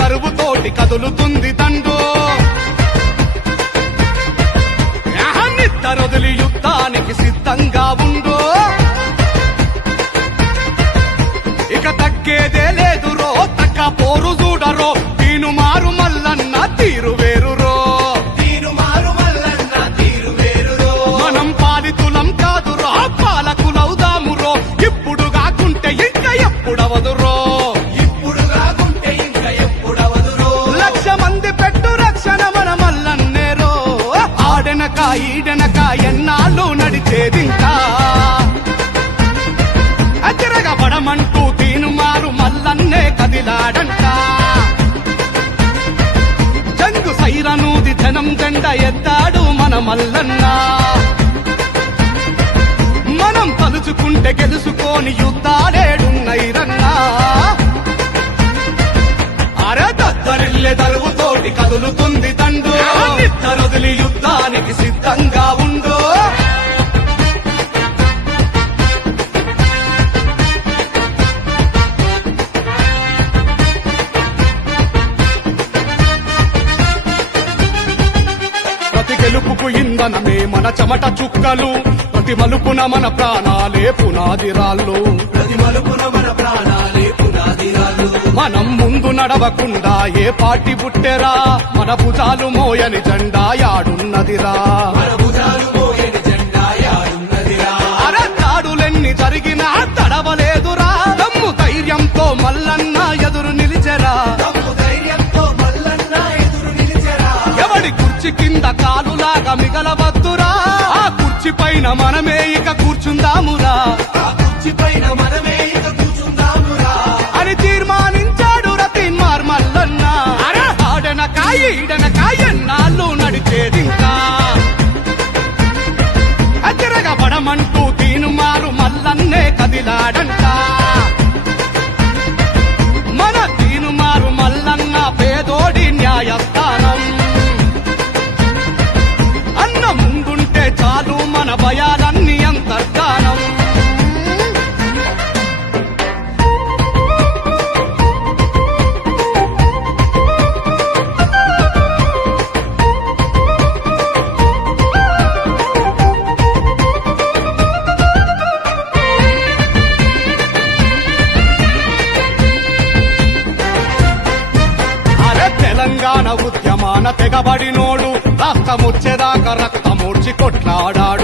దరువుతోటి కదులుతుంది దండు. నిద్దరొదిలి యుద్ధానికి సిద్ధంగా ఉండు. ఇక తగ్గేదే లేదురో, తక్క పోరు చూడరో. తీను మారు మల్లన్న తీరు వేరురో, మనం పాలితులం కాదురో, పాలకులవుదామురో. ఇప్పుడు కాకుంటే ఇంకా ఎప్పుడవదురో, లక్ష మంది పెట్టు రక్షణ మన మల్లన్నేరో. ఆడెనక ఈడెనక ఎన్నాళ్ళు నడిచేదింకా, తిరగబడమంటూ తీను మారు మల్లన్నే కదిలాడంట. జంగు సైరనూది జనం జెండ ఎత్తాడు మన మల్లన్న. మనం తలుచుకుంటే గెలుచుకోని యుద్ధాలేడున్నైరన్నా. అరే దద్దరిల్లె దరువుతోటి కదులుతుంది దండు. నిద్దరొదిలి యుద్ధానికి సిద్ధంగా ఉండు. ప్రతి గెలుపుకు ఇంధనమే మన చెమట చుక్కలు, ప్రతి మలుపున మన ప్రాణాలే పునాదిరాళ్ళు. మనం ముందు నడవకుండా ఏ పార్టీ పుట్టెరా, మన భుజాలు మోయని జెండా యాడున్నదిరా. అరదాడులెన్ని జరిగినా తడవలేదురా, దమ్ము ధైర్యంతో మల్లన్న ఎదురు నిలిచెరా. ఎవడి కుర్చీ కింద కాలులాగా మిగలవద్దురా, ఆ కుర్చీ పైన మనమే ఇక కూర్చుందామురా. అని తీర్మానించాడు రతీన్మార్ మల్లన్న. ఆడెనక ఈడెనక ఎన్నాళ్ళు నడిచేదింకా, తిరగబడమంటూ తీను మారు మల్లన్నే కదిలాడంట. మన తీను మారు మల్లన్న పేదోడి న్యాయస్థానం. అన్న ముందుంటే చాలు మన భయాలన్నీ అంతర్ధానం. తెలంగాణ ఉద్యమాన తెగబడినోడు, రాష్ట్రమొచ్చేదాకా రక్తమూడ్చి కొట్లాడాడు.